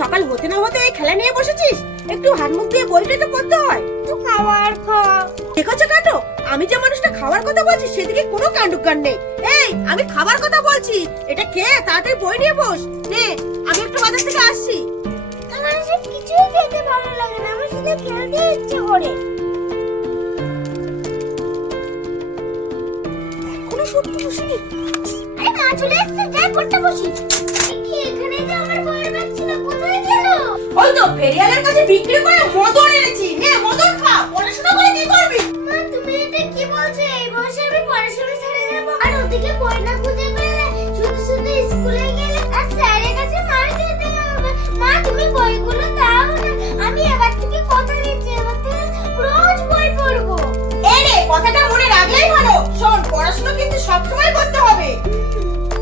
সকাল হতে না হতে এই খেলা নিয়ে বসেছিস? একটু হাত মুখ দিয়ে বইটা তো পড়তে হয়। তো খাবার খা। দেখছো কাণ্ড, আমি যে মানুষটা খাওয়ার কথা বলছি সেদিকে কোনো কাণ্ডজ্ঞান নেই। এই আমি খাবার কথা বলছি, এটা খেয়ে তাড়াতাড়ি বই নিয়ে বস। নে আমি একটু বাজার থেকে আসছি। আমার সব কিছুই খেতে ভালো লাগে না, আমার শুধু খেলতে ইচ্ছে করে। কোনো সত্যি বসিনি। আরে মা চলে এসেছে, যাই পড়তে বসি। কি এখানে যে আমার বইয়ের ব্যাগ ছিল, কোথায় গেল? ওই তো ফেরিয়ালের কাছে বিক্রি করে মদন এনেছি। নে মদন খা, পড়াশোনা করে কি করবি? মা তুমি এটা কি বলছো? এই বয়সে আমি পড়াশোনা ছেড়ে দেব? আর ওদিকে বই না খুঁজে পেলে শুধু শুধু স্কুলে গেলে আর স্যারের কাছে মার খেতে হবে। মা তুমি বইগুলো দাও না, আমি এবার থেকে কথা দিচ্ছি, এবার থেকে রোজ বই পড়বো। এই রে, কথাটা মনে রাখলেই ভালো। শোন, পড়াশোনা কিন্তু সবসময় করতে হবে।